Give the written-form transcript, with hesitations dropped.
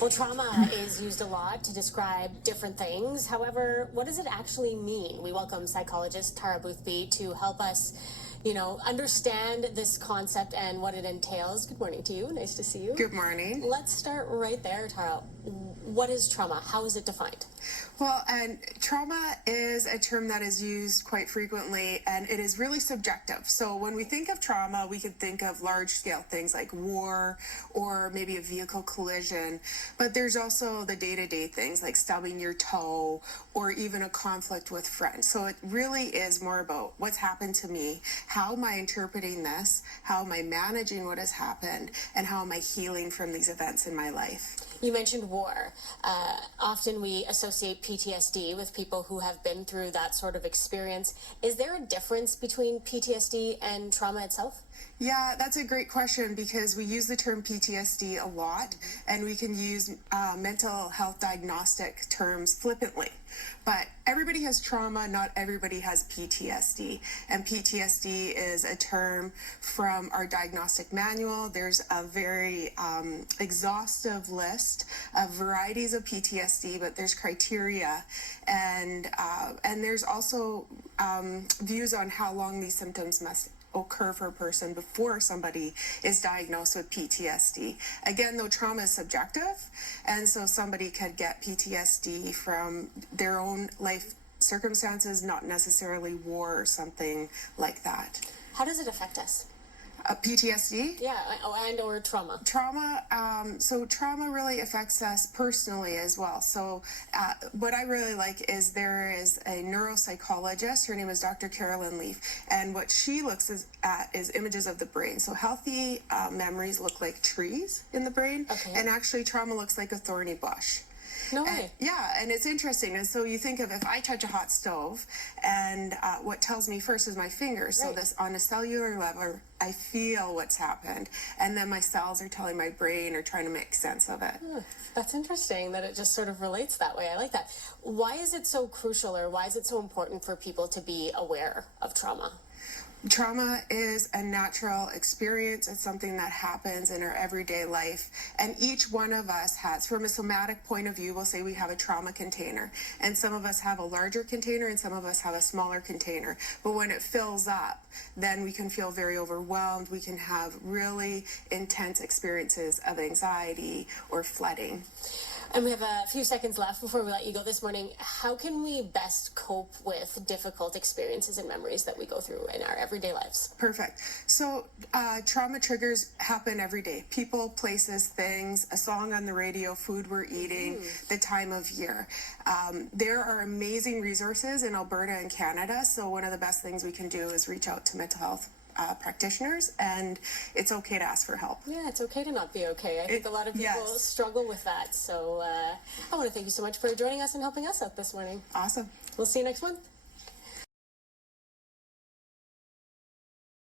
Well, trauma is used a lot to describe different things. However, what does it actually mean? We welcome psychologist Tara Boothby to help us, understand this concept and what it entails. Good morning to you. Nice to see you. Good morning. Let's start right there, Tara. What is trauma? How is it defined? Well, and trauma is a term that is used quite frequently, and it is really subjective. So when we think of trauma, we could think of large-scale things like war or maybe a vehicle collision, but there's also the day-to-day things like stubbing your toe or even a conflict with friends. So it really is more about what's happened to me, how am I interpreting this, how am I managing what has happened, and how am I healing from these events in my life. You mentioned war. Often we associate PTSD with people who have been through that sort of experience. Is there a difference between PTSD and trauma itself? Yeah, that's a great question because we use the term PTSD a lot, and we can use mental health diagnostic terms flippantly. But everybody has trauma, not everybody has PTSD. And PTSD is a term from our diagnostic manual. There's a very exhaustive list of varieties of PTSD, but there's criteria, and there's also views on how long these symptoms must occur for a person before somebody is diagnosed with PTSD. Again, though, trauma is subjective, and so somebody could get PTSD from their own life circumstances, not necessarily war or something like that. How does it affect us? PTSD? Yeah, and or trauma. So trauma really affects us personally as well. So what I really like is there is a neuropsychologist, her name is Dr. Carolyn Leaf, and what she looks at is images of the brain. So healthy memories look like trees in the brain, and actually trauma looks like a thorny bush. No way. And it's interesting. And so you think of if I touch a hot stove, and what tells me first is my fingers. So this on a cellular level, I feel what's happened, and then my cells are telling my brain or trying to make sense of it. That's interesting that it just sort of relates that way. I like that. Why is it so crucial, or why is it so important for people to be aware of trauma? Trauma is a natural experience. It's something that happens in our everyday life. And each one of us has, from a somatic point of view, we'll say we have a trauma container. And some of us have a larger container and some of us have a smaller container. But when it fills up, then we can feel very overwhelmed. We can have really intense experiences of anxiety or flooding. And we have a few seconds left before we let you go this morning. How can we best cope with difficult experiences and memories that we go through in our everyday lives? Perfect. So trauma triggers happen every day. People, places, things, a song on the radio, food we're eating, the time of year. There are amazing resources in Alberta and Canada. So one of the best things we can do is reach out to mental health practitioners, and it's okay to ask for help. Yeah, it's okay to not be okay. I think a lot of people struggle with that. So I want to thank you so much for joining us and helping us out this morning. Awesome. We'll see you next month.